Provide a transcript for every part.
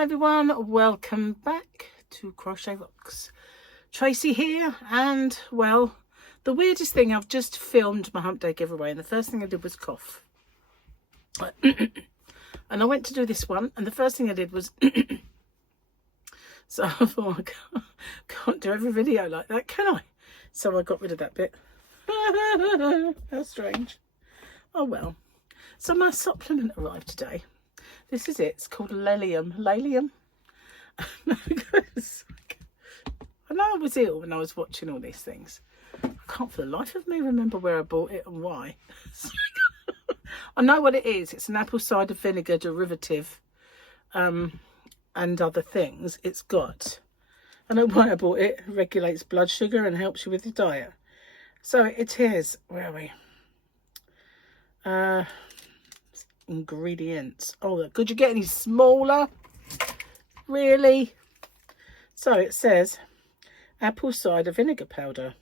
Everyone, welcome back to Crochet Rocks. Tracy here, and well, the weirdest thing, I've just filmed my hump day giveaway and the first thing I did was cough. And I went to do this one and the first thing I did was so I thought, I can't do every video like that, can I? So I got rid of that bit. How strange. Oh well. So my supplement arrived today. This is it. It's called Lelium. Lelium? Because I know I was ill when I was watching all these things. I can't for the life of me remember where I bought it and why. I know what it is. It's an apple cider vinegar derivative and other things. It's got, I know why I bought it. It regulates blood sugar and helps you with your diet. So it is, where are we? Ingredients. Oh, could you get any smaller? Really? So it says apple cider vinegar powder,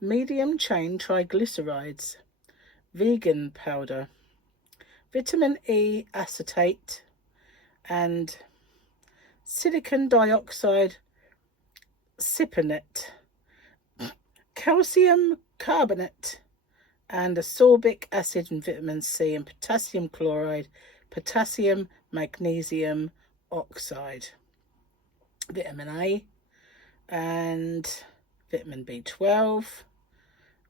medium chain triglycerides, vegan powder, vitamin E acetate, and silicon dioxide cypionate, calcium carbonate, and ascorbic acid and vitamin C, and potassium chloride, potassium magnesium oxide, vitamin A, and vitamin B12,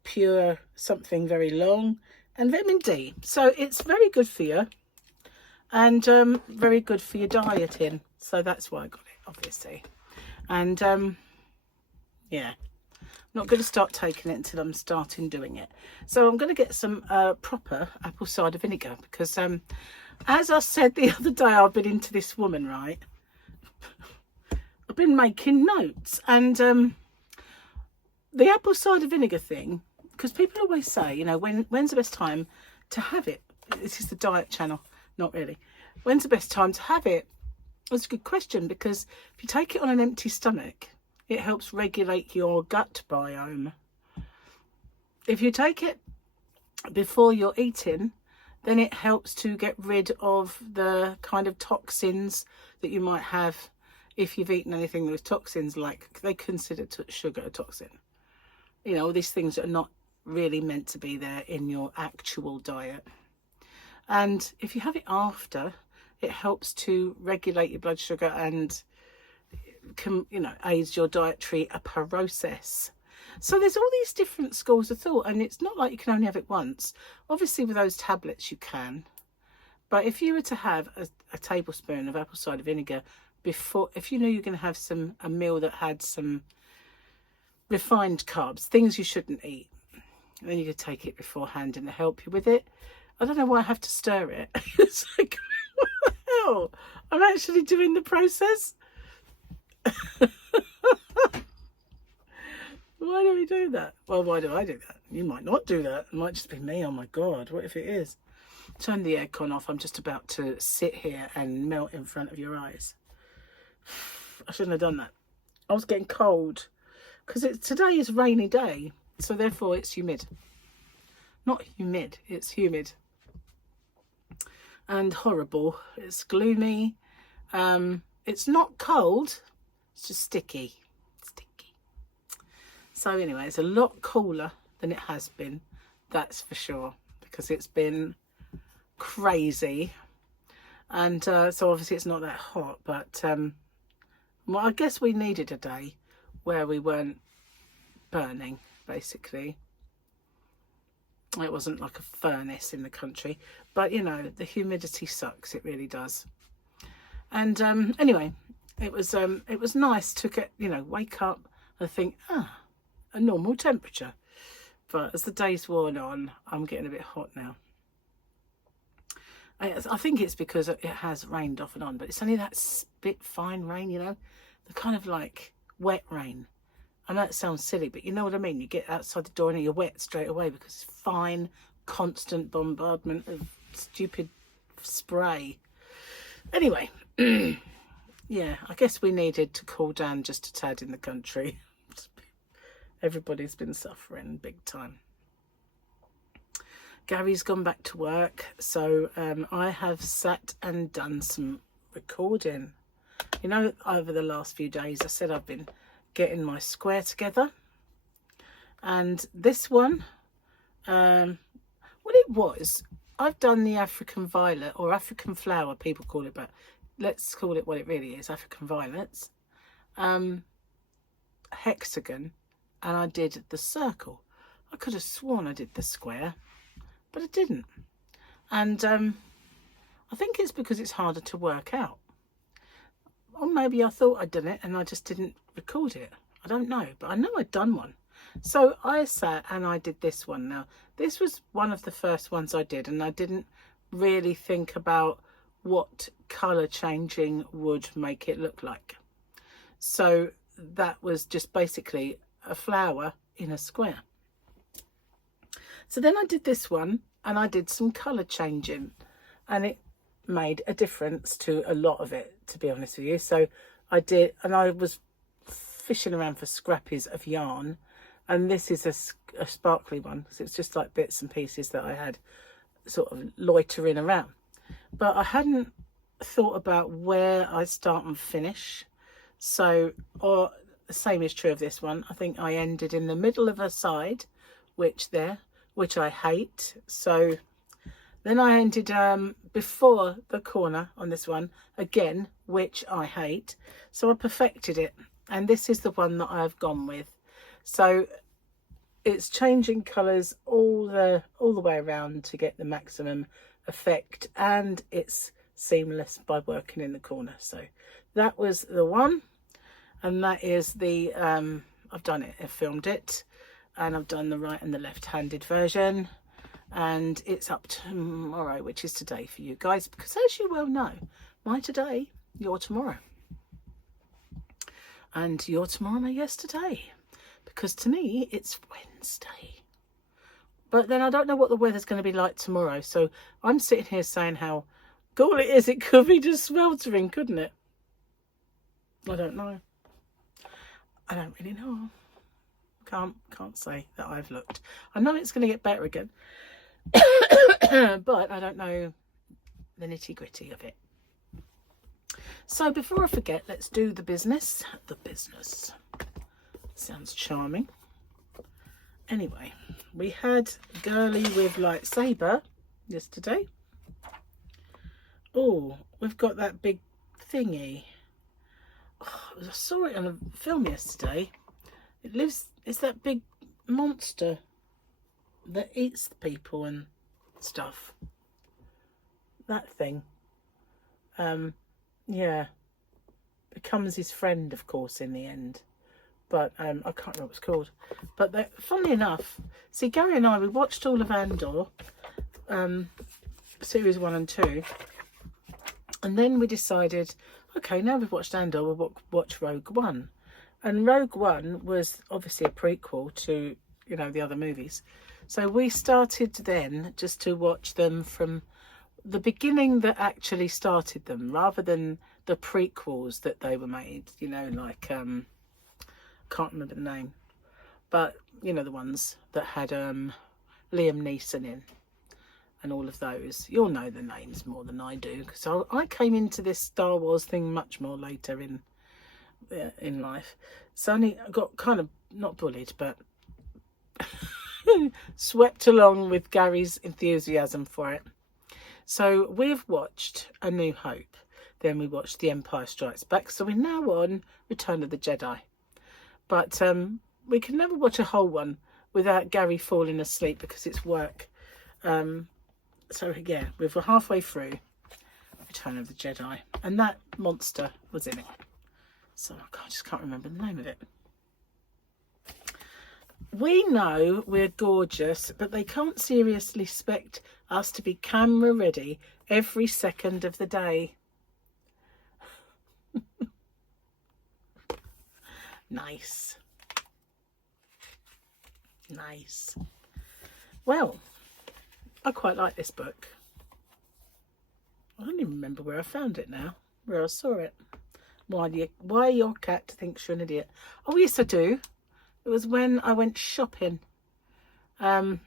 pure something very long, and vitamin D. So it's very good for you and very good for your dieting. So that's why I got it, obviously. And yeah. Not going to start taking it until I'm starting doing it. So I'm going to get some proper apple cider vinegar because as I said the other day, I've been into this woman, right? I've been making notes, and the apple cider vinegar thing, because people always say, you know, when's the best time to have it? This is the diet channel, not really. When's the best time to have it? That's a good question, because if you take it on an empty stomach, it helps regulate your gut biome. If you take it before you're eating, then it helps to get rid of the kind of toxins that you might have if you've eaten anything with toxins, like they consider sugar a toxin. You know, all these things that are not really meant to be there in your actual diet. And if you have it after, it helps to regulate your blood sugar and can, you know, aids your dietary process. So there's all these different schools of thought, and it's not like you can only have it once. Obviously with those tablets you can, but if you were to have a tablespoon of apple cider vinegar before, if you knew you're going to have a meal that had some refined carbs, things you shouldn't eat, then you could take it beforehand and help you with it. I don't know why I have to stir it. It's like, what the hell? I'm actually doing the process. Why do we do that? Well, why do I do that? You might not do that. It might just be me. Oh my god, what if it is? Turn the aircon off. I'm just about to sit here and melt in front of your eyes. I shouldn't have done that. I was getting cold because today is a rainy day, so therefore it's humid. Not humid, it's humid and horrible. It's gloomy. It's not cold, it's just sticky. So anyway, it's a lot cooler than it has been, that's for sure, because it's been crazy. And so obviously it's not that hot, but well, I guess we needed a day where we weren't burning, basically. It wasn't like a furnace in the country, but you know, the humidity sucks, it really does. And anyway, it was nice to get, you know, wake up and think, a normal temperature. But as the days worn on, I'm getting a bit hot now. I think it's because it has rained off and on, but it's only that bit fine rain, you know, the kind of like wet rain. I know it sounds silly, but you know what I mean. You get outside the door and you're wet straight away because it's fine, constant bombardment of stupid spray. Anyway, yeah, I guess we needed to cool down just a tad in the country. Everybody's been suffering big time. Gary's gone back to work, so I have sat and done some recording. You know, over the last few days I said I've been getting my square together, and this one, what it was, I've done the African violet, or African flower people call it, but let's call it what it really is, African violets, hexagon, and I did the circle. I could have sworn I did the square, but I didn't. And I think it's because it's harder to work out. Or maybe I thought I'd done it and I just didn't record it. I don't know, but I know I'd done one. So I sat and I did this one. Now, this was one of the first ones I did, and I didn't really think about what colour changing would make it look like. So that was just basically a flower in a square. So then I did this one, and I did some colour changing, and it made a difference to a lot of it, to be honest with you. So I did, and I was fishing around for scrappies of yarn, and this is a sparkly one, so it's just like bits and pieces that I had sort of loitering around. But I hadn't thought about where I start and finish. So, or the same is true of this one. I think I ended in the middle of a side, which I hate. So then I ended before the corner on this one again, which I hate. So I perfected it, and this is the one that I've gone with. So it's changing colours all the way around to get the maximum effect, and it's seamless by working in the corner. So that was the one, and that is the I've done it, I've filmed it, and I've done the right and the left-handed version, and it's up tomorrow, which is today for you guys, because as you well know, my today, your tomorrow, and your tomorrow, my yesterday, because to me it's Wednesday. But then I don't know what the weather's going to be like tomorrow, so I'm sitting here saying how cool it is. It could be just sweltering, couldn't it? I don't know. I don't really know. Can't say that I've looked. I know it's going to get better again, but I don't know the nitty gritty of it. So before I forget, let's do the business. The business sounds charming. Anyway, we had Girly with Lightsaber yesterday. Oh, we've got that big thingy. Oh, I saw it on a film yesterday. It's that big monster that eats the people and stuff. That thing. Yeah. Becomes his friend, of course, in the end. But I can't remember what it's called. But funnily enough, see, Gary and I, we watched all of Andor, series 1 and 2. And then we decided, okay, now we've watched Andor, we'll watch Rogue One. And Rogue One was obviously a prequel to, you know, the other movies. So we started then just to watch them from the beginning that actually started them, rather than the prequels that they were made, you know, like, can't remember the name, but, you know, the ones that had Liam Neeson in and all of those. You'll know the names more than I do, because I came into this Star Wars thing much more later in life. So I got kind of, not bullied, but swept along with Gary's enthusiasm for it. So we've watched A New Hope, then we watched The Empire Strikes Back, so we're now on Return of the Jedi. But we can never watch a whole one without Gary falling asleep because it's work. So yeah, we're halfway through Return of the Jedi, and that monster was in it. So I just can't remember the name of it. We know we're gorgeous, but they can't seriously expect us to be camera ready every second of the day. Nice. Nice. Well, I quite like this book. I don't even remember where I found it now, where I saw it. Why your cat thinks you're an idiot? Oh, yes, I do. It was when I went shopping. I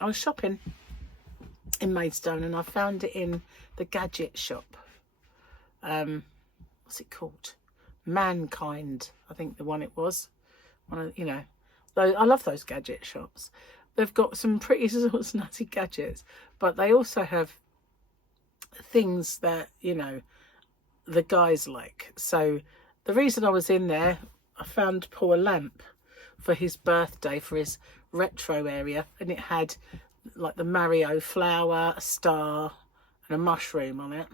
was shopping in Maidstone, and I found it in the Gadget Shop. what's it called? Mankind, I think the one it was. One of, you know, I love those gadget shops. They've got some pretty sort of snazzy gadgets, but they also have things that, you know, the guys like. So the reason I was in there, I found Paul a lamp for his birthday, for his retro area, and it had like the Mario flower, a star and a mushroom on it.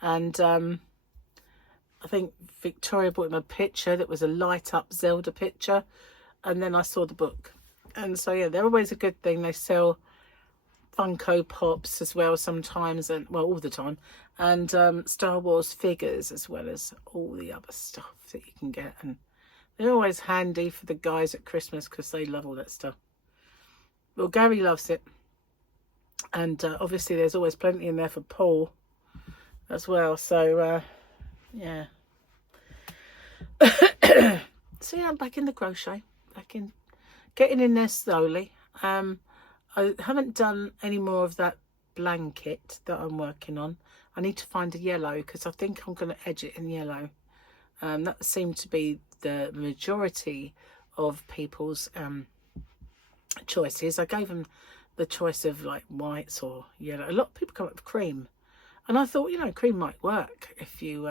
And I think Victoria bought him a picture that was a light up Zelda picture, and then I saw the book. And so yeah, they're always a good thing. They sell Funko Pops as well sometimes, and well, all the time, and Star Wars figures, as well as all the other stuff that you can get. And they're always handy for the guys at Christmas because they love all that stuff. Well, Gary loves it, and obviously there's always plenty in there for Paul as well. So yeah. So yeah, I'm back in the crochet, getting in there slowly. I haven't done any more of that blanket that I'm working on. I need to find a yellow because I think I'm going to edge it in yellow. That seemed to be the majority of people's choices. I gave them the choice of like whites or yellow. A lot of people come up with cream, and I thought, you know, cream might work if you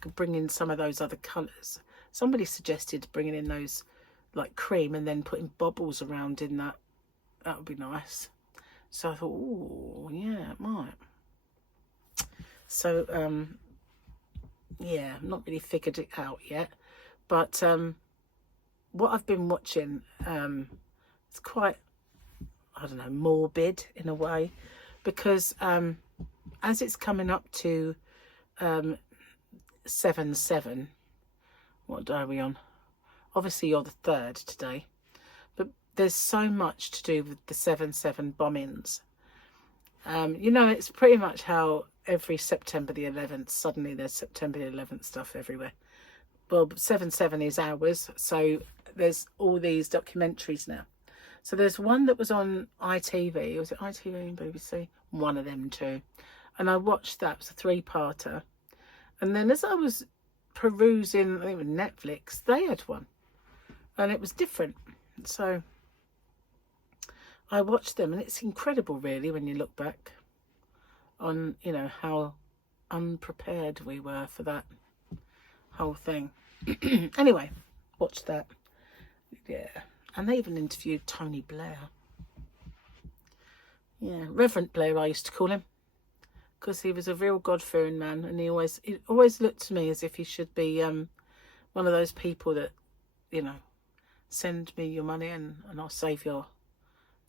could bring in some of those other colours. Somebody suggested bringing in those like cream and then putting bubbles around in that. That would be nice. So I thought, oh yeah, it might. So yeah, I'm not really figured it out yet, but what I've been watching, it's quite, I don't know, morbid in a way, because as it's coming up to 7/7, what day are we on? Obviously you're the 3rd today, but there's so much to do with the 7/7 bombings. You know, it's pretty much how every September the 11th, suddenly there's September the 11th stuff everywhere. Well, 7/7 is ours, so there's all these documentaries now. So there's one that was on ITV, was it ITV and BBC? One of them too. And I watched that, it was a 3-parter. And then as I was perusing, I think with Netflix, they had one. And it was different. So I watched them, and it's incredible really when you look back on, you know, how unprepared we were for that whole thing. Anyway, watch that. Yeah. And they even interviewed Tony Blair. Yeah, Reverend Blair I used to call him, because he was a real God-fearing man, and he always looked to me as if he should be one of those people that, you know, send me your money and I'll save your,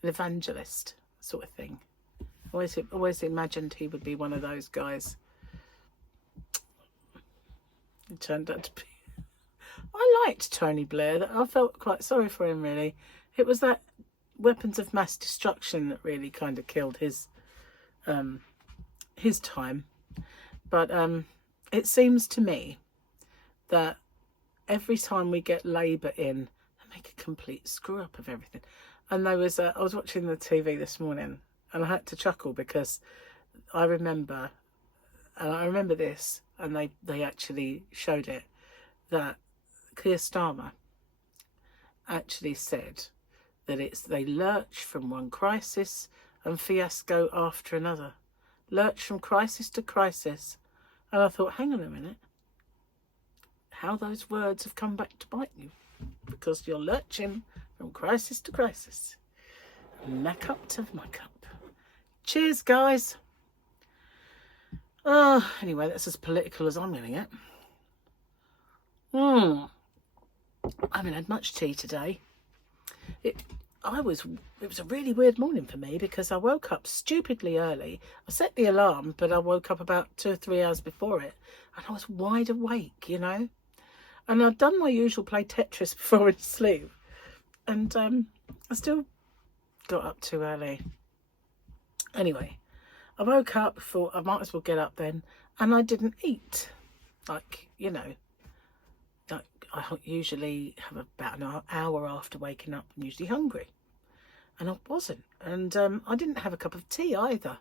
an evangelist sort of thing. Always imagined he would be one of those guys. It turned out to be. I liked Tony Blair. I felt quite sorry for him, really. It was that weapons of mass destruction that really kind of killed his time. But it seems to me that every time we get Labour in, they make a complete screw up of everything. And there was I was watching the TV this morning, and I had to chuckle because I remember this, and they actually showed it, that Keir Starmer actually said that they lurch from one crisis and fiasco after another. Lurch from crisis to crisis. And I thought, hang on a minute. How those words have come back to bite you. Because you're lurching from crisis to crisis. Mac up to muck up. Cheers, guys. Anyway, that's as political as I'm going to get. I haven't had much tea today. It was a really weird morning for me because I woke up stupidly early. I set the alarm, but I woke up about 2 or 3 hours before it, and I was wide awake, you know. And I'd done my usual play Tetris before I went to sleep, and I still got up too early. Anyway, I woke up, thought I might as well get up then, and I didn't eat. Like, you know, like I usually have about an hour after waking up. I'm usually hungry, and I wasn't. And I didn't have a cup of tea either.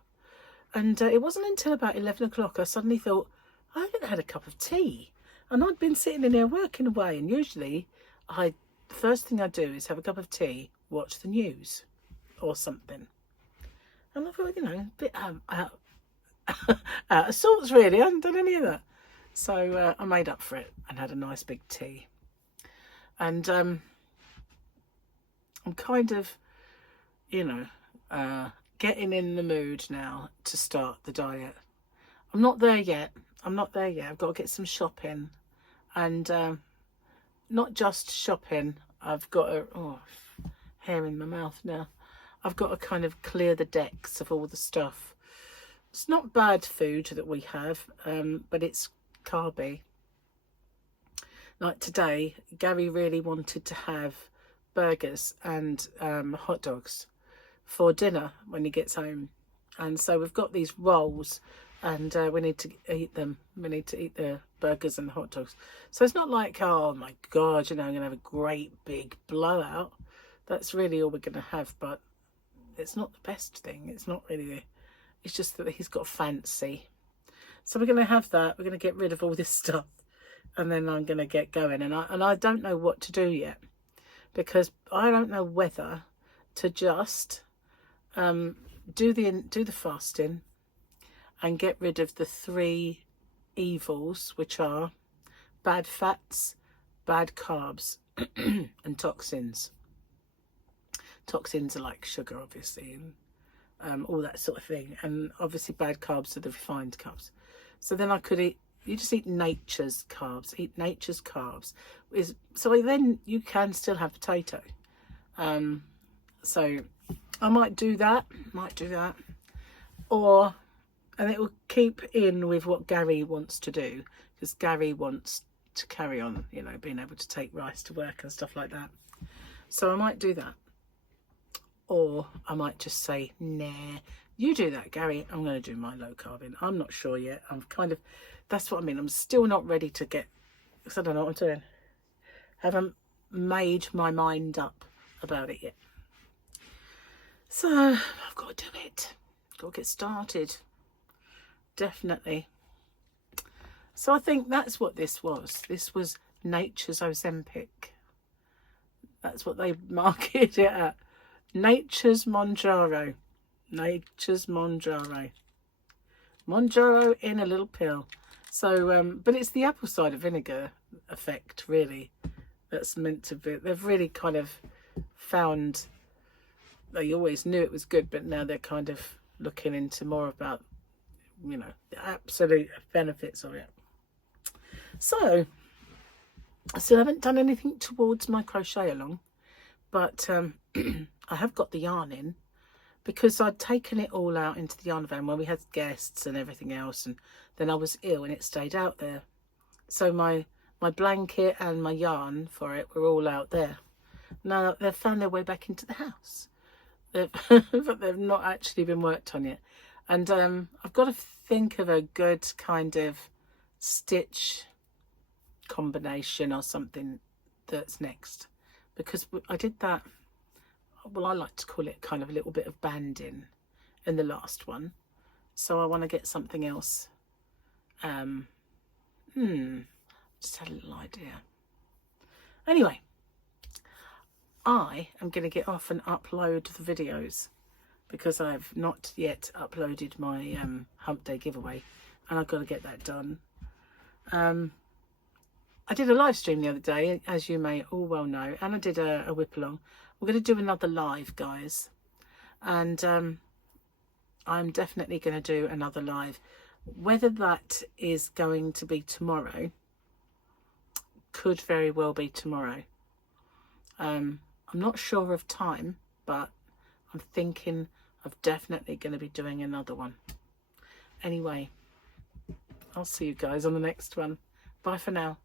And it wasn't until about 11 o'clock I suddenly thought, I haven't had a cup of tea, and I'd been sitting in there working away, and usually the first thing I do is have a cup of tea, watch the news or something. And I thought, you know, a bit out of sorts really. I hadn't done any of that. So I made up for it and had a nice big tea. And I'm kind of, you know, getting in the mood now to start the diet. I'm not there yet. I've got to get some shopping, and not just shopping. I've got to, hair in my mouth now. I've got to kind of clear the decks of all the stuff. It's not bad food that we have, but it's carby. Like today, Gary really wanted to have burgers and hot dogs for dinner when he gets home. And so we've got these rolls, and we need to eat them. We need to eat the burgers and the hot dogs. So it's not like, oh my God, you know, I'm going to have a great big blowout. That's really all we're going to have, but it's not the best thing. It's not really, it's just that he's got fancy. So we're going to have that. We're going to get rid of all this stuff, and then I'm going to get going. And I don't know what to do yet, because I don't know whether to just do the fasting and get rid of the 3 evils, which are bad fats, bad carbs, and toxins. Toxins are like sugar, obviously, and all that sort of thing. And obviously bad carbs are the refined carbs. So then I could eat, you just eat nature's carbs. Eat nature's carbs. So then you can still have potato. So I might do that. And it will keep in with what Gary wants to do, because Gary wants to carry on, you know, being able to take rice to work and stuff like that. So I might do that. Or I might just say, nah, you do that, Gary. I'm going to do my low carbing. I'm not sure yet. I'm kind of, that's what I mean. I'm still not ready to get, because I don't know what I'm doing. Haven't made my mind up about it yet. So I've got to do it. Got to get started. Definitely. So I think that's what this was. This was Nature's Ozempic. That's what they marketed it at. Nature's Monjaro. Nature's Monjaro. Monjaro in a little pill. So, but it's the apple cider vinegar effect, really, that's meant to be. They've really kind of found, they always knew it was good, but now they're kind of looking into more about, you know, the absolute benefits of it. So, I still haven't done anything towards my crochet along, but I have got the yarn in, because I'd taken it all out into the yarn van when we had guests and everything else, and then I was ill and it stayed out there. So my blanket and my yarn for it were all out there. Now they've found their way back into the house, but they've not actually been worked on yet. And I've got to think of a good kind of stitch combination or something that's next, because I did that, well, I like to call it kind of a little bit of banding in the last one. So I want to get something else. Just had a little idea. Anyway, I am going to get off and upload the videos, because I've not yet uploaded my hump day giveaway, and I've got to get that done. I did a live stream the other day, as you may all well know, and I did a whip along. We're going to do another live, guys, and I'm definitely going to do another live. Whether that is going to be tomorrow, could very well be tomorrow. I'm not sure of time, but I'm thinking of definitely going to be doing another one. Anyway, I'll see you guys on the next one. Bye for now.